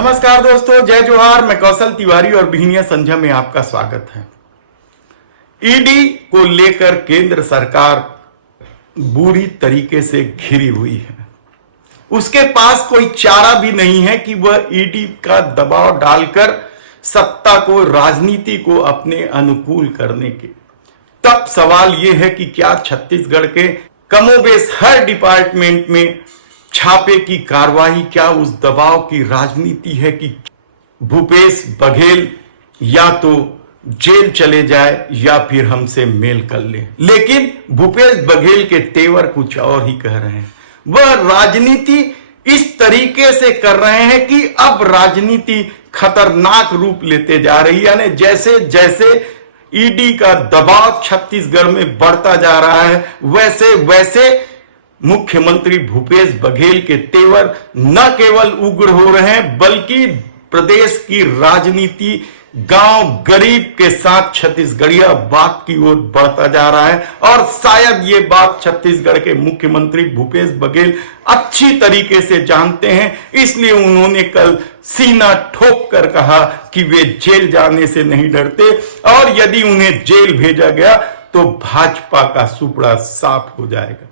नमस्कार दोस्तों, जय जोहार। मैं कौशल तिवारी और बिहनिया संध्या में आपका स्वागत है। ईडी को लेकर केंद्र सरकार बुरी तरीके से घिरी हुई है। उसके पास कोई चारा भी नहीं है कि वह ईडी का दबाव डालकर सत्ता को, राजनीति को अपने अनुकूल करने के। तब सवाल यह है कि क्या छत्तीसगढ़ के कमोबेश हर डिपार्टमेंट में छापे की कार्रवाई क्या उस दबाव की राजनीति है कि भूपेश बघेल या तो जेल चले जाए या फिर हमसे मेल कर ले। लेकिन भूपेश बघेल के तेवर कुछ और ही कह रहे हैं। वह राजनीति इस तरीके से कर रहे हैं कि अब राजनीति खतरनाक रूप लेते जा रही है। यानी जैसे जैसे ईडी का दबाव छत्तीसगढ़ में बढ़ता जा रहा है, वैसे वैसे मुख्यमंत्री भूपेश बघेल के तेवर न केवल उग्र हो रहे हैं, बल्कि प्रदेश की राजनीति गांव गरीब के साथ छत्तीसगढ़िया बात की ओर बढ़ता जा रहा है। और शायद ये बात छत्तीसगढ़ के मुख्यमंत्री भूपेश बघेल अच्छी तरीके से जानते हैं, इसलिए उन्होंने कल सीना ठोक कर कहा कि वे जेल जाने से नहीं डरते और यदि उन्हें जेल भेजा गया तो भाजपा का सुपड़ा साफ हो जाएगा।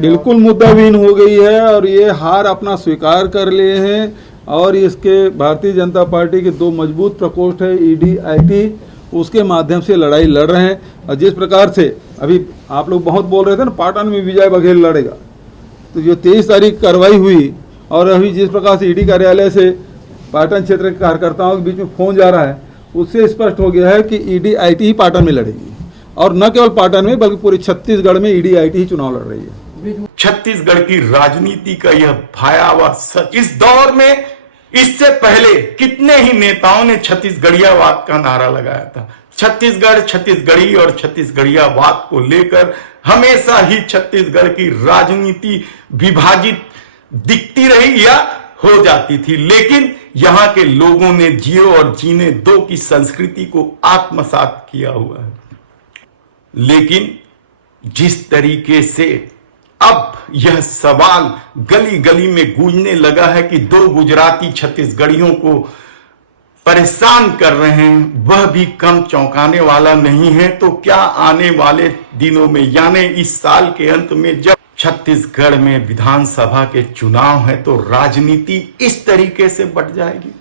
बिल्कुल मुद्दाबिन हो गई है और ये हार अपना स्वीकार कर लिए हैं। और इसके भारतीय जनता पार्टी के दो मजबूत प्रकोष्ठ है, ईडी, आईटी, उसके माध्यम से लड़ाई लड़ रहे हैं। और जिस प्रकार से अभी आप लोग बहुत बोल रहे थे ना, पाटन में विजय बघेल लड़ेगा, तो जो 23 तारीख कार्रवाई हुई और अभी जिस प्रकार से ईडी कार्यालय से पाटन क्षेत्र के कार्यकर्ताओं के बीच में फोन जा रहा है, उससे स्पष्ट हो गया है कि ईडी, आईटी ही पाटन में लड़ेगी। और न केवल पाटन में बल्कि पूरे छत्तीसगढ़ में ईडी, आईटी ही चुनाव लड़ रही है। छत्तीसगढ़ की राजनीति का यह भयावह सच। इस दौर में इससे पहले कितने ही नेताओं ने छत्तीसगढ़ियावाद का नारा लगाया था। छत्तीसगढ़, छत्तीसगढ़ी और छत्तीसगढ़ियावाद को लेकर हमेशा ही छत्तीसगढ़ की राजनीति विभाजित दिखती रही या हो जाती थी। लेकिन यहां के लोगों ने जियो और जीने दो की संस्कृति को आत्मसात किया हुआ है। लेकिन जिस तरीके से अब यह सवाल गली गली में गूंजने लगा है कि दो गुजराती छत्तीसगढ़ियों को परेशान कर रहे हैं, वह भी कम चौंकाने वाला नहीं है। तो क्या आने वाले दिनों में, यानी इस साल के अंत में जब छत्तीसगढ़ में विधानसभा के चुनाव है, तो राजनीति इस तरीके से बढ़ जाएगी?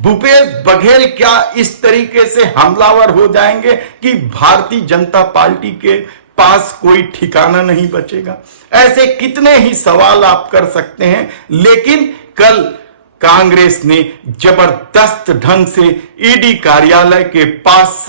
भूपेश बघेल क्या इस तरीके से हमलावर हो जाएंगे कि भारतीय जनता पार्टी के पास कोई ठिकाना नहीं बचेगा? ऐसे कितने ही सवाल आप कर सकते हैं। लेकिन कल कांग्रेस ने जबरदस्त ढंग से ईडी कार्यालय के पास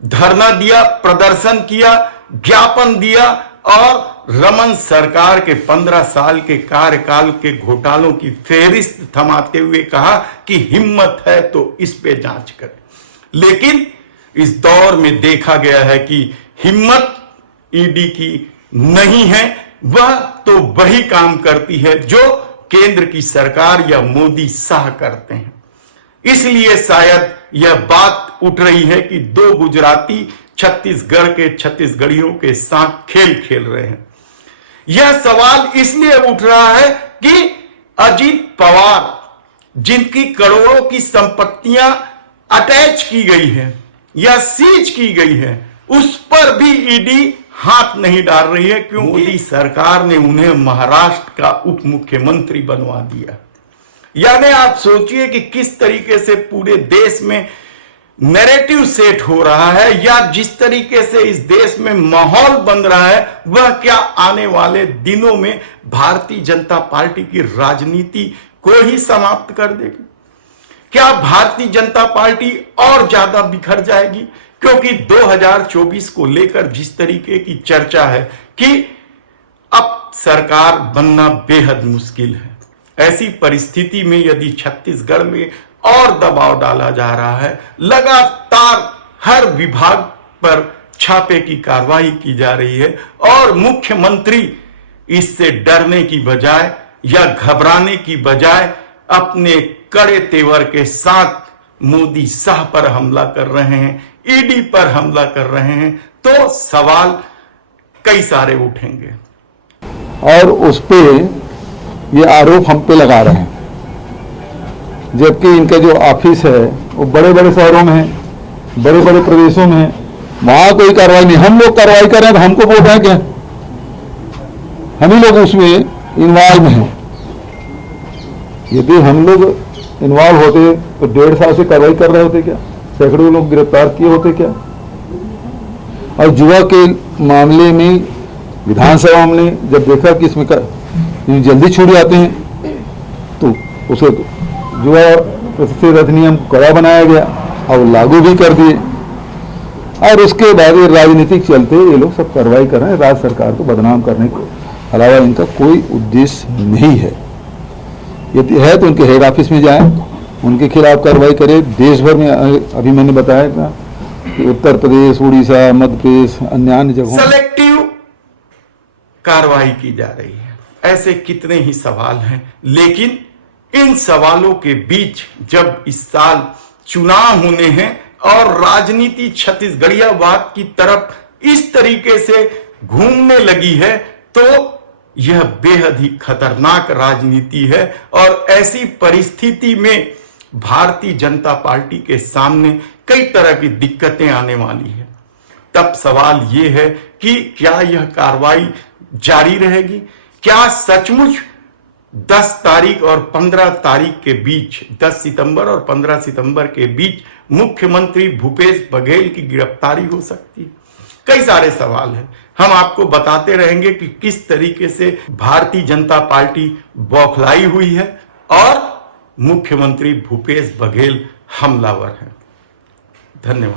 धरना दिया, प्रदर्शन किया, ज्ञापन दिया और रमन सरकार के 15 साल के कार्यकाल के घोटालों की फेहरिस्त थमाते हुए कहा कि हिम्मत है तो इस पे जांच करें। लेकिन इस दौर में देखा गया है कि हिम्मत ईडी की नहीं है। वह तो वही काम करती है जो केंद्र की सरकार या मोदी शाह करते हैं। इसलिए शायद यह बात उठ रही है कि दो गुजराती छत्तीसगढ़ के छत्तीसगढ़ियों के साथ खेल खेल रहे हैं। यह सवाल इसलिए उठ रहा है कि अजीत पवार, जिनकी करोड़ों की संपत्तियां अटैच की गई है या सीज की गई है, उस पर भी ईडी हाथ नहीं डाल रही है, क्योंकि मोदी सरकार ने उन्हें महाराष्ट्र का उप मुख्यमंत्री बनवा दिया। यानी आप सोचिए कि किस तरीके से पूरे देश में नैरेटिव सेट हो रहा है, या जिस तरीके से इस देश में माहौल बन रहा है, वह क्या आने वाले दिनों में भारतीय जनता पार्टी की राजनीति को ही समाप्त कर देगी? क्या भारतीय जनता पार्टी और ज्यादा बिखर जाएगी? क्योंकि 2024 को लेकर जिस तरीके की चर्चा है कि अब सरकार बनना बेहद मुश्किल है, ऐसी परिस्थिति में यदि छत्तीसगढ़ में और दबाव डाला जा रहा है, लगातार हर विभाग पर छापे की कार्रवाई की जा रही है और मुख्यमंत्री इससे डरने की बजाय या घबराने की बजाय अपने कड़े तेवर के साथ मोदी शाह पर हमला कर रहे हैं, ईडी पर हमला कर रहे हैं, तो सवाल कई सारे उठेंगे। और उस पे ये आरोप हम पे लगा रहे हैं। जबकि इनका जो ऑफिस है वो बड़े बड़े शहरों में है, बड़े बड़े प्रदेशों में है, वहां कोई कार्रवाई नहीं। हम लोग कार्रवाई कर रहे हैं तो हमको बोल रहे हैं क्या? हम ही लोग उसमें इन्वॉल्व हैं। यदि हम लोग इन्वॉल्व होते तो 1.5 साल से कार्रवाई कर रहे होते क्या? सैकड़ों लोग गिरफ्तार किए होते क्या? और जुआ के मामले में विधानसभा ने जब देखा कि इसमें जल्दी छूट जाते हैं तो उसे जुआ प्रतिशत अधिनियम कड़ा बनाया गया और लागू भी कर दिए। और उसके बाद ये राजनीतिक चलते ये लोग सब कार्रवाई कर रहे हैं, राज्य सरकार को बदनाम करने के अलावा इनका कोई उद्देश्य नहीं है। यदि है तो उनके हेड ऑफिस में जाएं, उनके खिलाफ कार्रवाई करें। देश भर में अभी मैंने बताया था कि उत्तर प्रदेश, उड़ीसा, मध्य प्रदेश, अन्य जगहों सेलेक्टिव कार्रवाई की जा रही है। ऐसे कितने ही सवाल हैं, लेकिन इन सवालों के बीच जब इस साल चुनाव होने हैं और राजनीति छत्तीसगढ़ियावाद की तरफ इस तरीके से घूमने लगी है, तो यह बेहद ही खतरनाक राजनीति है। और ऐसी परिस्थिति में भारतीय जनता पार्टी के सामने कई तरह की दिक्कतें आने वाली है। तब सवाल यह है कि क्या यह कार्रवाई जारी रहेगी? क्या सचमुच 10 तारीख और 15 तारीख के बीच, 10 सितंबर और 15 सितंबर के बीच मुख्यमंत्री भूपेश बघेल की गिरफ्तारी हो सकती है? कई सारे सवाल हैं। हम आपको बताते रहेंगे कि किस तरीके से भारतीय जनता पार्टी बौखलाई हुई है और मुख्यमंत्री भूपेश बघेल हमलावर हैं। धन्यवाद।